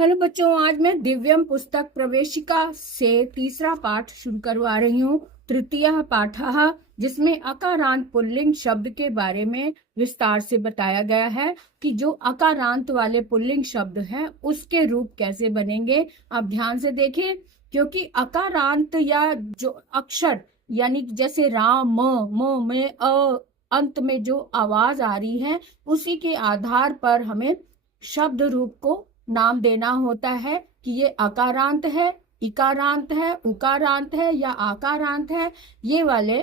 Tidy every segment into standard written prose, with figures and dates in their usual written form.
Hello बच्चों, आज मैं दिव्यम पुस्तक प्रवेशिका से तीसरा पाठ शुरू करवा रही हूँ। तृतीय पाठः, जिसमें अकारांत पुल्लिंग शब्द के बारे में विस्तार से बताया गया है कि जो अकारांत वाले पुल्लिंग शब्द हैं उसके रूप कैसे बनेंगे। आप ध्यान से देखें, क्योंकि अकारांत या जो अक्षर यानी जैसे राम म में अंत में जो आवाज आ रही है उसी के आधार पर हमें शब्द रूप को नाम देना होता है कि ये अकारांत है, इकारांत है, उकारांत है या आकारांत है। ये वाले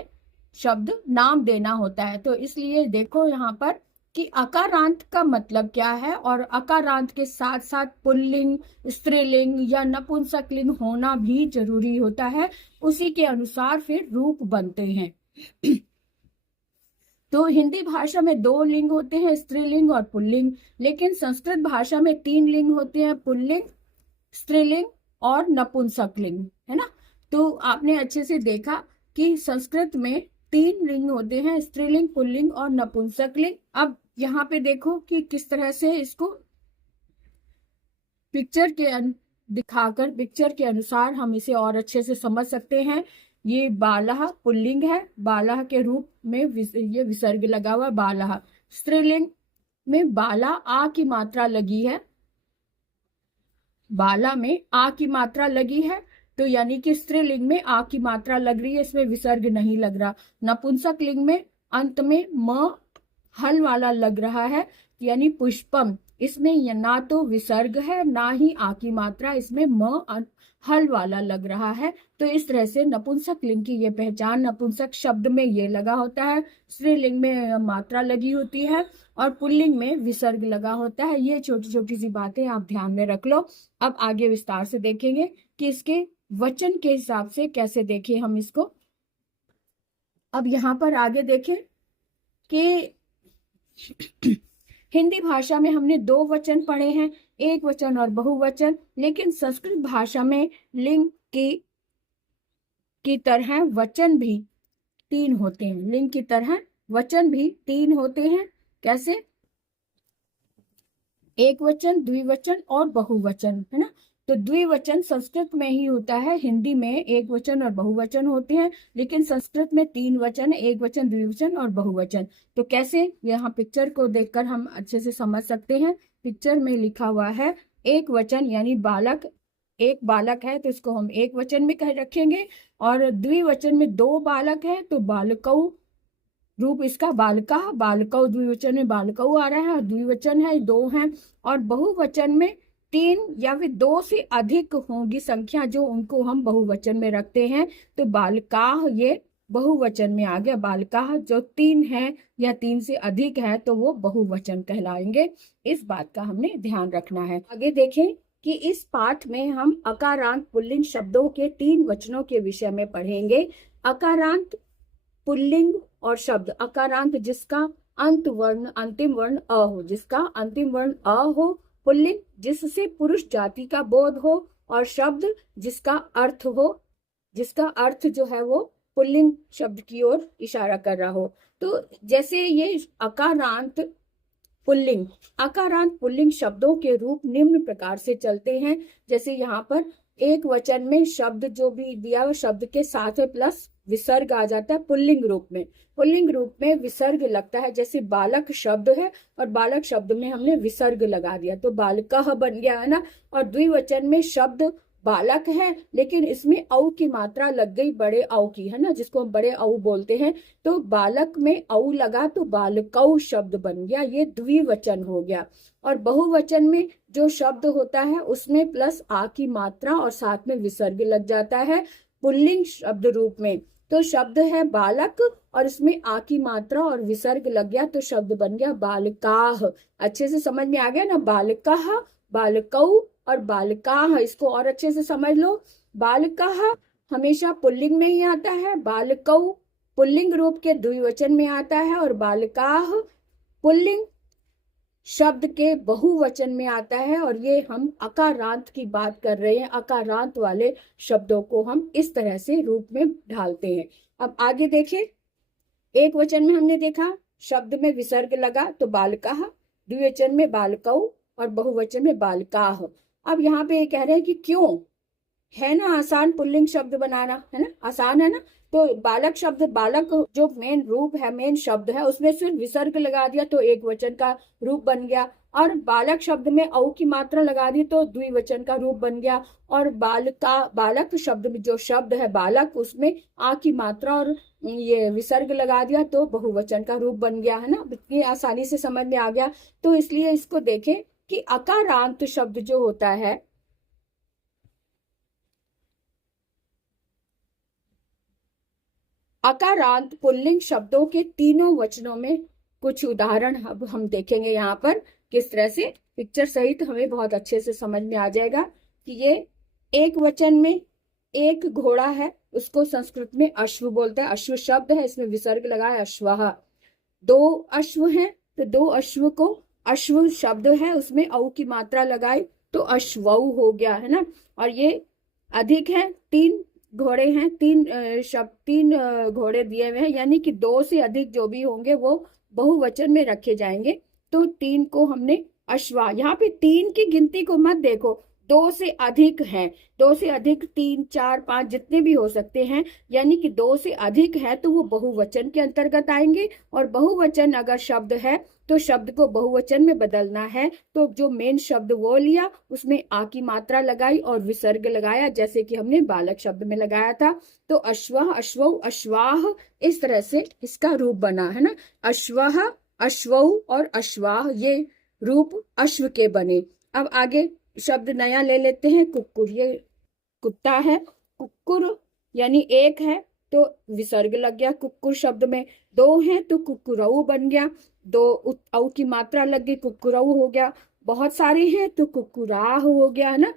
शब्द नाम देना होता है। तो इसलिए देखो यहाँ पर कि अकारांत का मतलब क्या है, और अकारांत के साथ साथ पुल्लिंग, स्त्रीलिंग या नपुंसकलिंग होना भी जरूरी होता है। उसी के अनुसार फिर रूप बनते हैं। तो हिंदी भाषा में 2 लिंग होते हैं, स्त्रीलिंग और पुल्लिंग। लेकिन संस्कृत भाषा में 3 लिंग होते हैं, पुल्लिंग, स्त्रीलिंग और नपुंसकलिंग, है ना। तो आपने अच्छे से देखा कि संस्कृत में 3 लिंग होते हैं, स्त्रीलिंग, पुल्लिंग और नपुंसकलिंग। अब यहाँ पे देखो कि किस तरह से इसको पिक्चर के दिखाकर पिक्चर के अनुसार हम इसे और अच्छे से समझ सकते हैं। ये बालः पुल्लिंग है, बालः के रूप में ये विसर्ग लगा हुआ बालः। स्त्रीलिंग में बाला आ की मात्रा लगी है, बाला में आ की मात्रा लगी है, तो यानी कि स्त्रीलिंग में आ की मात्रा लग रही है, इसमें विसर्ग नहीं लग रहा। नपुंसक लिंग में अंत में म हल वाला लग रहा है, यानी पुष्पम, इसमें ना तो विसर्ग है ना ही आ की मात्रा, इसमें म हल वाला लग रहा है। तो इस तरह से नपुंसक लिंग की ये पहचान, नपुंसक शब्द में ये लगा होता है, स्त्रीलिंग में मात्रा लगी होती है और पुल्लिंग में विसर्ग लगा होता है। ये छोटी छोटी सी बातें आप ध्यान में रख लो। अब आगे विस्तार से देखेंगे कि इसके वचन के हिसाब से कैसे देखें हम इसको। अब यहाँ पर आगे देखें कि हिंदी भाषा में हमने 2 वचन पढ़े हैं, एक वचन और बहुवचन। लेकिन संस्कृत भाषा में लिंग की तरह वचन भी 3 होते हैं, लिंग की तरह वचन भी 3 होते हैं। कैसे? एक वचन, द्विवचन और बहुवचन, है ना। तो द्विवचन संस्कृत में ही होता है, हिंदी में एक वचन और बहुवचन होते हैं, लेकिन संस्कृत में 3 वचन, एक वचन, द्विवचन और बहुवचन। तो कैसे, यहाँ पिक्चर को देखकर हम अच्छे से समझ सकते हैं। पिक्चर में लिखा हुआ है एक वचन यानी बालक, एक बालक है तो इसको हम एक वचन में कह रखेंगे, और द्विवचन में 2 बालक है तो बालकौ, रूप इसका बालका, बालकौ द्विवचन में बालकौ आ रहा है, द्विवचन है 2 हैं। और बहुवचन में 3 या फिर 2 से अधिक होगी संख्या, जो उनको हम बहुवचन में रखते हैं। तो बालकाः ये बहुवचन में आ गया, बालकाः जो 3 है या 3 से अधिक है तो वो बहुवचन कहलाएंगे। इस बात का हमने ध्यान रखना है। आगे देखें कि इस पाठ में हम अकारांत पुल्लिंग शब्दों के 3 वचनों के विषय में पढ़ेंगे। अकारांत पुल्लिंग और शब्द, अकारांत जिसका अंत वर्ण, अंतिम वर्ण अ हो, जिसका अंतिम वर्ण अ हो। पुल्लिंग जिससे पुरुष जाति का बोध हो, और शब्द जिसका अर्थ हो, जिसका अर्थ जो है वो पुल्लिंग शब्द की ओर इशारा कर रहा हो। तो जैसे ये अकारांत पुल्लिंग, अकारांत पुल्लिंग शब्दों के रूप निम्न प्रकार से चलते हैं। जैसे यहाँ पर एक वचन में शब्द जो भी दिया हुआ शब्द के साथ में प्लस विसर्ग आ जाता है पुल्लिंग रूप में। पुल्लिंग रूप में विसर्ग लगता है, जैसे बालक शब्द है और बालक शब्द में हमने विसर्ग लगा दिया तो बालकः बन गया, है ना। और द्विवचन में शब्द बालक है लेकिन इसमें औ की मात्रा लग गई, बड़े औ की, है ना, जिसको हम बड़े औ बोलते हैं। तो बालक में औ लगा तो बालकौ शब्द बन गया, ये द्विवचन हो गया। और बहुवचन में जो शब्द होता है उसमें प्लस आ की मात्रा और साथ में विसर्ग लग जाता है पुल्लिंग शब्द रूप में। तो शब्द है बालक और इसमें आ की मात्रा और विसर्ग लग गया तो शब्द बन गया बालकाः। अच्छे से समझ में आ गया ना, बालकः, बालकौ और बालकाः। इसको और अच्छे से समझ लो, बालकः हमेशा पुल्लिंग में ही आता है, बालकौ पुल्लिंग रूप के द्विवचन में आता है, और बालकाः पुल्लिंग शब्द के बहुवचन में आता है। और ये हम अकारांत की बात कर रहे हैं, अकारांत वाले शब्दों को हम इस तरह से रूप में ढालते हैं। अब आगे देखें, एक वचन में हमने देखा शब्द में विसर्ग लगा तो बालकाः, द्विवचन में बालकौ और बहुवचन में बालकाः। अब यहाँ पे कह रहे हैं कि क्यों, है ना आसान पुल्लिंग शब्द बनाना, है ना आसान है ना। तो बालक शब्द, बालक जो मेन रूप है, मेन शब्द है, उसमें सिर्फ विसर्ग लगा दिया तो एक वचन का रूप बन गया, और बालक शब्द में औ की मात्रा लगा दी तो द्विवचन का रूप बन गया, और बालका, बालक शब्द में जो शब्द है बालक, उसमें आ की मात्रा और ये विसर्ग लगा दिया तो बहुवचन का रूप बन गया, है ना। ये आसानी से समझ में आ गया। तो इसलिए इसको देखें कि अकारांत शब्द जो होता है, अकारांत पुल्लिंग शब्दों के तीनों वचनों में कुछ उदाहरण अब हम देखेंगे यहाँ पर किस तरह से, पिक्चर सहित हमें बहुत अच्छे से समझ में आ जाएगा कि ये एक वचन में एक घोड़ा है, उसको संस्कृत में अश्व बोलते हैं, अश्व शब्द है, इसमें विसर्ग लगा है अश्वः। दो अश्व हैं तो दो अश्व को, अश्व शब्द है उसमें औ की मात्रा लगाई तो अश्वऊ हो गया, है ना। और ये अधिक है, तीन घोड़े हैं, तीन शब्द, तीन घोड़े दिए हुए हैं, यानी कि दो से अधिक जो भी होंगे वो बहुवचन में रखे जाएंगे। तो तीन को हमने अश्वा, यहाँ पे तीन की गिनती को मत देखो, दो से अधिक हैं, दो से अधिक तीन चार पांच जितने भी हो सकते हैं, यानी कि दो से अधिक है तो वो बहुवचन के अंतर्गत आएंगे। और बहुवचन अगर शब्द है तो शब्द को बहुवचन में बदलना है तो जो मेन शब्द वो लिया, उसमें आ की मात्रा लगाई और विसर्ग लगाया, जैसे कि हमने बालक शब्द में लगाया था। तो अश्वः, अश्वौ, अश्वाह, इस तरह से इसका रूप बना, है ना। अश्वः, अश्वौ और अश्वाह, ये रूप अश्व के बने। अब आगे शब्द नया ले लेते हैं, कुक्कुर, ये कुत्ता है, कुक्कुर यानी एक है तो विसर्ग लग गया कुक्कुर शब्द में, दो हैं तो कुक्कुरऊ बन गया, दो औ की मात्रा लग गई, कुक्कुरऊ हो गया, बहुत सारे हैं तो कुक्कुराह हो गया, है ना,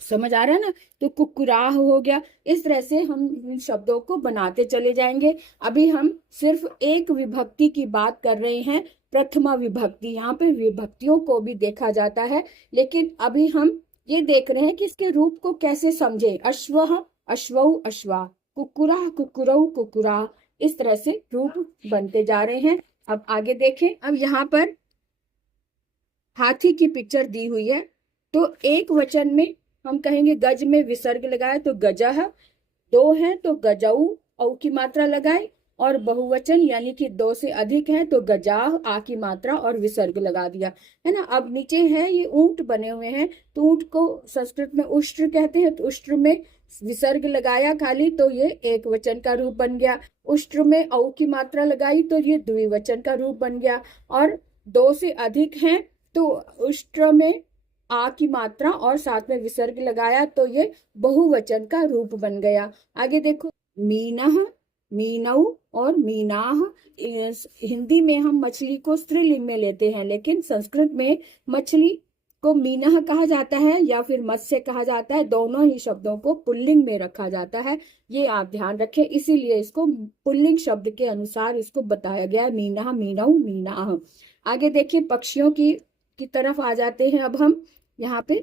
समझ आ रहा है ना। तो कुक्कुराह हो गया। इस तरह से हम इन शब्दों को बनाते चले जाएंगे। अभी हम सिर्फ एक विभक्ति की बात कर रहे हैं, प्रथमा विभक्ति, यहाँ पे विभक्तियों को भी देखा जाता है, लेकिन अभी हम ये देख रहे हैं कि इसके रूप को कैसे समझे। अश्वः, अश्वौ, अश्वा, कुक्कुराह, कुक्कुरौ, कुक्कुरा, इस तरह से रूप बनते जा रहे हैं। अब आगे देखें, अब यहाँ पर हाथी की पिक्चर दी हुई है, तो एक वचन में हम कहेंगे गज में विसर्ग लगाए तो गजह, दो हैं तो गजऊ, औ की मात्रा लगाए, और बहुवचन यानी कि दो से अधिक है तो गजाह, आ की मात्रा और विसर्ग लगा दिया, है ना। अब नीचे है ये ऊंट बने हुए हैं, तो ऊंट को संस्कृत में उष्ट्र कहते हैं, तो उष्ट्र में विसर्ग लगाया खाली तो ये एक वचन का रूप बन गया, उष्ट्र में औ की मात्रा लगाई तो ये द्विवचन का रूप बन गया, और दो से अधिक हैं तो उष्ट्र में आ की मात्रा और साथ में विसर्ग लगाया तो ये बहुवचन का रूप बन गया। आगे देखो, मीनह, मीनऊ और मीनाह। हिंदी में हम मछली को स्त्रीलिंग में लेते हैं, लेकिन संस्कृत में मछली को मीनह कहा जाता है या फिर मत्स्य कहा जाता है, दोनों ही शब्दों को पुल्लिंग में रखा जाता है, ये आप ध्यान रखें, इसीलिए इसको पुल्लिंग शब्द के अनुसार इसको बताया गया है, मीनह, मीनऊ, मीनाह। आगे देखिए, पक्षियों की तरफ आ जाते हैं। अब हम यहाँ पे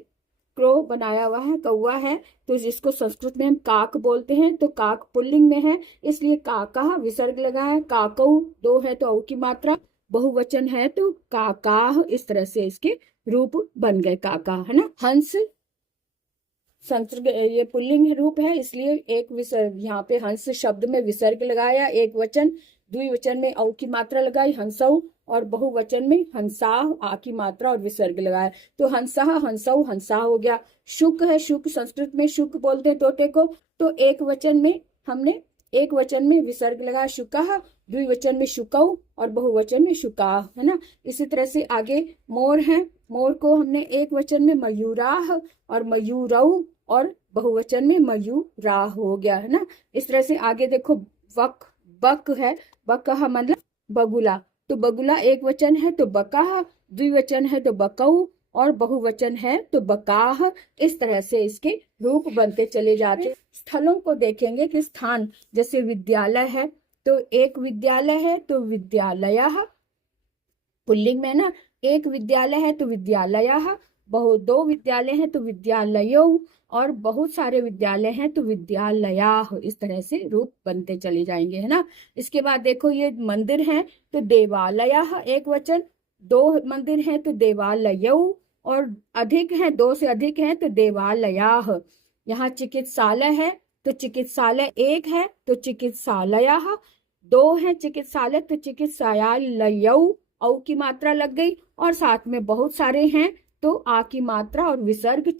क्रो बनाया हुआ है, कौवा है, तो जिसको संस्कृत में हम काक बोलते हैं, तो काक पुल्लिंग में है, इसलिए काका विसर्ग लगा है, काकऊ, दो है तो औ की मात्रा, बहुवचन है तो काकाह, इस तरह से इसके रूप बन गए, काका, है ना। हंस, संस्कृत ये पुल्लिंग रूप है, इसलिए एक विसर्ग, यहाँ पे हंस शब्द में विसर्ग लगाया, एक वचन, द्विवचन में औ की मात्रा लगाई हंसऊ, और बहुवचन में हंसाह, आ की मात्रा और विसर्ग लगाया, तो हंसाह, हंसऊ, हंसा हो गया। शुक है, शुक संस्कृत में शुक बोलते हैं तोते को, तो एक वचन में हमने एक वचन में विसर्ग लगाया शुकाह, द्विवचन में शुकऊ और बहुवचन में शुकाह, है ना। इसी तरह से आगे मोर है, मोर को हमने एक वचन में मयूराह और मयूरऊ और बहुवचन में मयूराह हो गया, है ना। इस तरह से आगे देखो, बक, बक है, बकह मतलब बगुला, तो बगुला एक वचन है तो बकाह, द्विवचन है तो बकऊ और बहुवचन है तो बकाह, इस तरह से इसके रूप बनते चले जाते। स्थलों को देखेंगे कि स्थान, जैसे विद्यालय है तो एक विद्यालय है तो विद्यालयः पुल्लिंग में ना, एक विद्यालय है तो विद्यालयः, दो विद्यालय है तो विद्यालयों, और बहुत सारे विद्यालय हैं तो विद्यालयाः, इस तरह से रूप बनते चले जाएंगे, है ना। इसके बाद देखो, ये मंदिर है तो देवालयः एक वचन, दो मंदिर हैं तो देवालयौ, और अधिक हैं, दो से अधिक हैं तो देवालयाः। यहाँ चिकित्सालय है तो चिकित्सालय एक है तो चिकित्सालयाः, दो है चिकित्सालय तो चिकित्सालयौ, औ की मात्रा लग गई, और साथ में बहुत सारे हैं तो आ की मात्रा और विसर्ग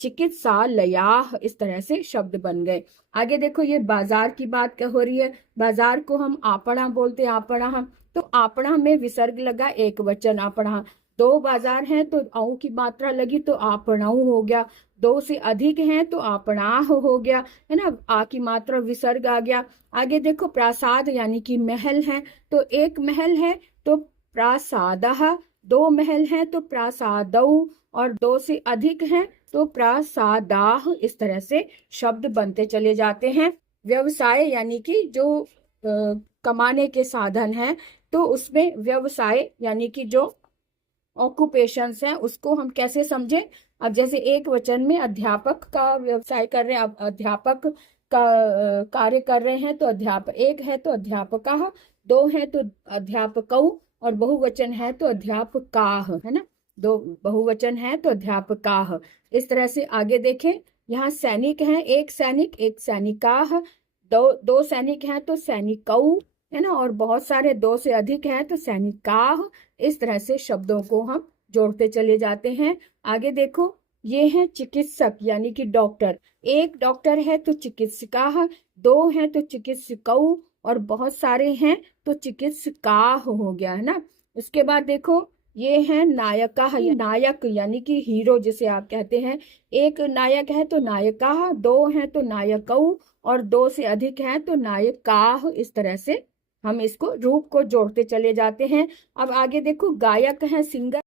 चिकित्सालयाः, इस तरह से शब्द बन गए। आगे देखो, ये बाजार की बात हो रही है। बाजार को हम आपणा बोलते हैं, आपणा, तो आपणा में विसर्ग लगा, एक वचन आपणा। दो बाजार हैं तो औ की मात्रा लगी तो आपणऊ हो गया, दो से अधिक हैं तो आपणाह हो गया, है ना, आ की मात्रा विसर्ग आ गया। आगे देखो, प्रासाद यानी कि महल है, तो एक महल है तो प्रासादः, दो महल हैं तो प्रासादौ, और दो से अधिक हैं तो प्रासादाः, इस तरह से शब्द बनते चले जाते हैं। व्यवसाय यानी कि जो कमाने के साधन है, तो उसमें व्यवसाय यानी कि जो ऑक्यूपेशंस हैं उसको हम कैसे समझें। अब जैसे एक वचन में अध्यापक का व्यवसाय कर रहे हैं, अब अध्यापक का कार्य कर रहे हैं तो अध्यापक, एक है तो अध्यापकाः, दो है तो अध्यापकौ, और बहुवचन है तो अध्यापकाः, है ना, दो बहुवचन है तो अध्यापकाः। इस तरह से आगे देखें, यहाँ सैनिक हैं, एक सैनिक, एक सैनिकाः, दो सैनिक हैं तो सैनिकौ, है ना, और बहुत सारे दो से अधिक हैं तो सैनिकाः। इस तरह से शब्दों को हम जोड़ते चले जाते हैं। आगे देखो, ये है चिकित्सक यानी कि डॉक्टर, एक डॉक्टर है तो चिकित्सकाः, दो हैं तो चिकित्सकौ, और बहुत सारे हैं तो चिकित्सकाः हो गया, है ना। उसके बाद देखो, ये है नायकाः, नायक यानी कि हीरो जिसे आप कहते हैं, एक नायक है तो नायकाः, दो हैं तो नायकौ, और दो से अधिक हैं तो नायकाः। इस तरह से हम इसको रूप को जोड़ते चले जाते हैं। अब आगे देखो, गायक है, सिंगर